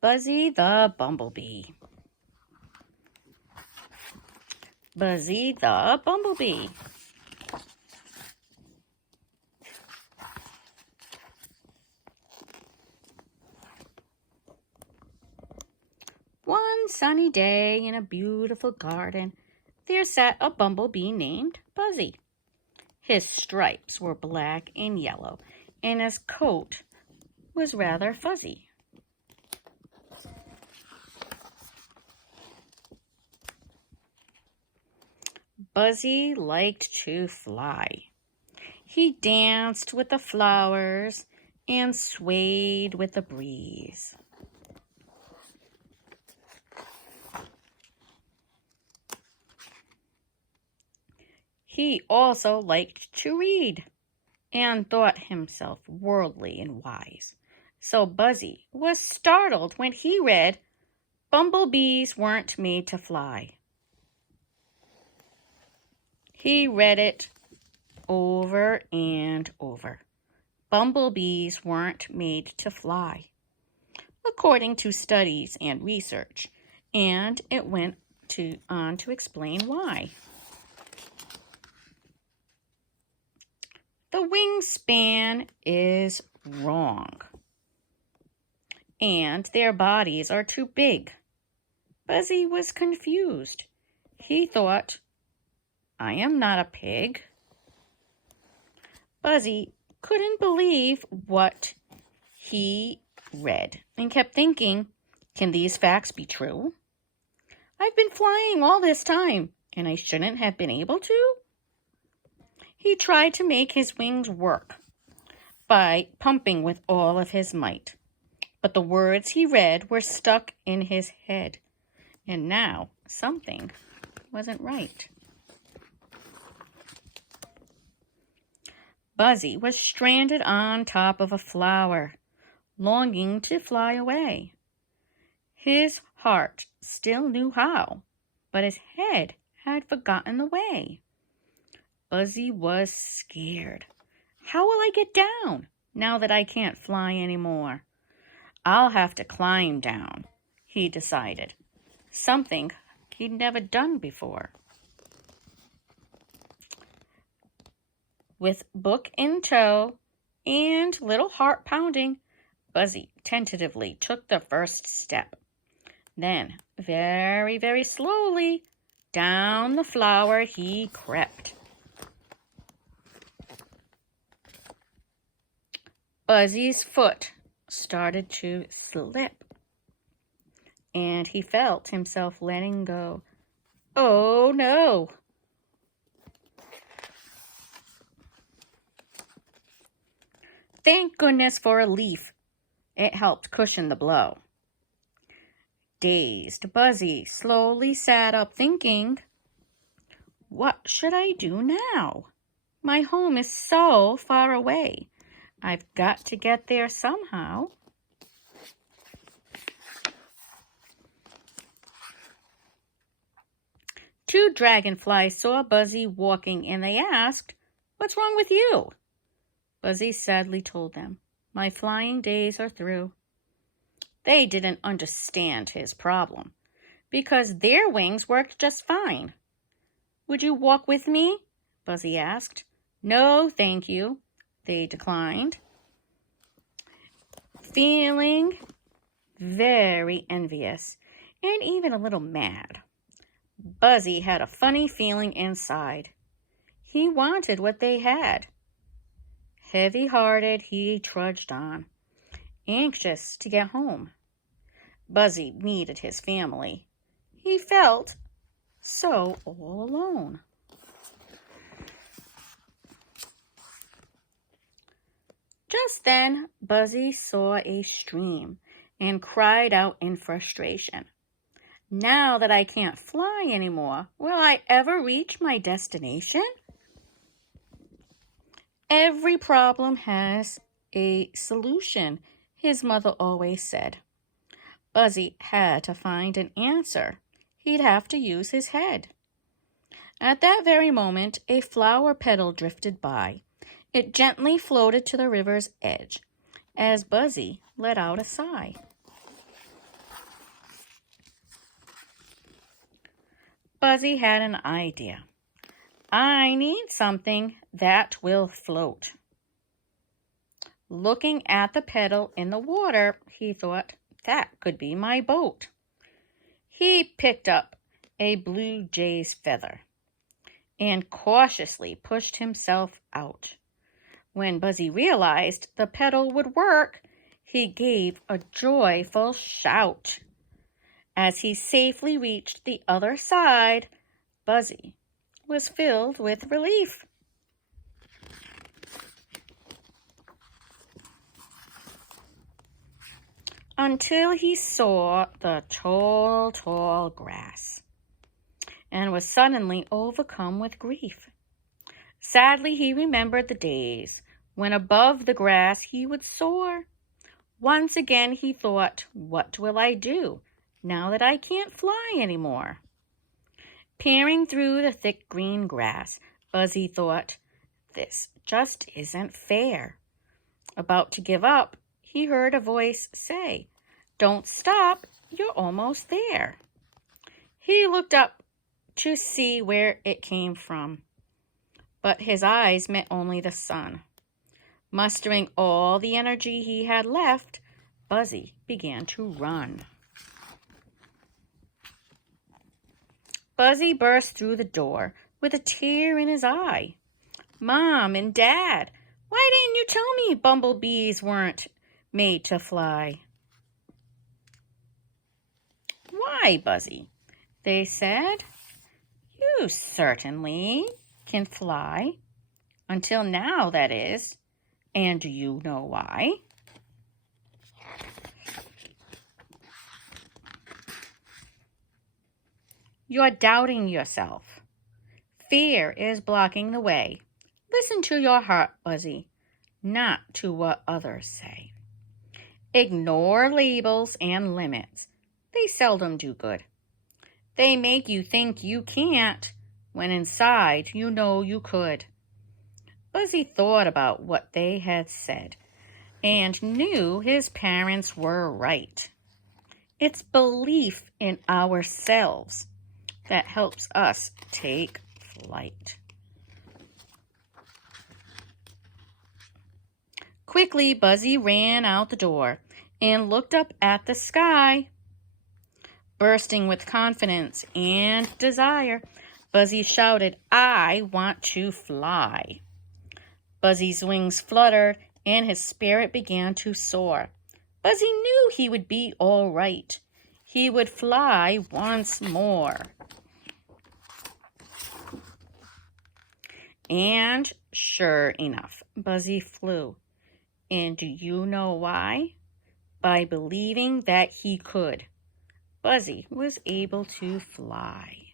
Buzzy the bumblebee. Buzzy the bumblebee. One sunny day in a beautiful garden, there sat a bumblebee named Buzzy. His stripes were black and yellow, and his coat was rather fuzzy. Buzzy liked to fly. He danced with the flowers and swayed with the breeze. He also liked to read and thought himself worldly and wise. So Buzzy was startled when he read, "Bumblebees weren't made to fly." He read it over and over. Bumblebees weren't made to fly, according to studies and research, and it went on to explain why. The wingspan is wrong, and their bodies are too big. Buzzy was confused. He thought, "I am not a pig." Buzzy couldn't believe what he read and kept thinking, can these facts be true? I've been flying all this time, and I shouldn't have been able to? He tried to make his wings work by pumping with all of his might, but the words he read were stuck in his head, and now something wasn't right. Buzzy was stranded on top of a flower, longing to fly away. His heart still knew how, but his head had forgotten the way. Buzzy was scared. How will I get down now that I can't fly anymore? I'll have to climb down, he decided, something he'd never done before. With book in tow and little heart pounding, Buzzy tentatively took the first step. Then, very, very slowly, down the flower he crept. Buzzy's foot started to slip, and he felt himself letting go. Oh no! Thank goodness for a leaf. It helped cushion the blow. Dazed, Buzzy slowly sat up thinking, what should I do now? My home is so far away. I've got to get there somehow. Two dragonflies saw Buzzy walking and they asked, "What's wrong with you?" Buzzy sadly told them, "My flying days are through." They didn't understand his problem because their wings worked just fine. "Would you walk with me?" Buzzy asked. "No, thank you," they declined. Feeling very envious and even a little mad, Buzzy had a funny feeling inside. He wanted what they had. Heavy-hearted, he trudged on, anxious to get home. Buzzy needed his family. He felt so all alone. Just then, Buzzy saw a stream and cried out in frustration. "Now that I can't fly anymore, will I ever reach my destination?" Every problem has a solution, his mother always said. Buzzy had to find an answer. He'd have to use his head. At that very moment, a flower petal drifted by. It gently floated to the river's edge as Buzzy let out a sigh. Buzzy had an idea. I need something that will float. Looking at the pedal in the water, he thought, that could be my boat. He picked up a blue jay's feather and cautiously pushed himself out. When Buzzy realized the pedal would work, he gave a joyful shout. As he safely reached the other side, Buzzy was filled with relief. Until he saw the tall grass and was suddenly overcome with grief. Sadly, he remembered the days when above the grass he would soar. Once again he thought, what will I do now that I can't fly anymore? Peering through the thick green grass, Buzzy thought, this just isn't fair. About to give up, he heard a voice say, don't stop, you're almost there. He looked up to see where it came from, but his eyes met only the sun. Mustering all the energy he had left, Buzzy began to run. Buzzy burst through the door with a tear in his eye. Mom and Dad, why didn't you tell me bumblebees weren't made to fly? Why, Buzzy? They said. You certainly can fly. Until now, that is. And do you know why? You're doubting yourself. Fear is blocking the way. Listen to your heart, Buzzy, not to what others say. Ignore labels and limits. They seldom do good. They make you think you can't, when inside you know you could. Buzzy thought about what they had said and knew his parents were right. It's belief in ourselves that helps us take flight. Quickly, Buzzy ran out the door and looked up at the sky. Bursting with confidence and desire, Buzzy shouted, I want to fly. Buzzy's wings fluttered and his spirit began to soar. Buzzy knew he would be all right. He would fly once more. And sure enough, Buzzy flew. And do you know why? By believing that he could. Buzzy was able to fly.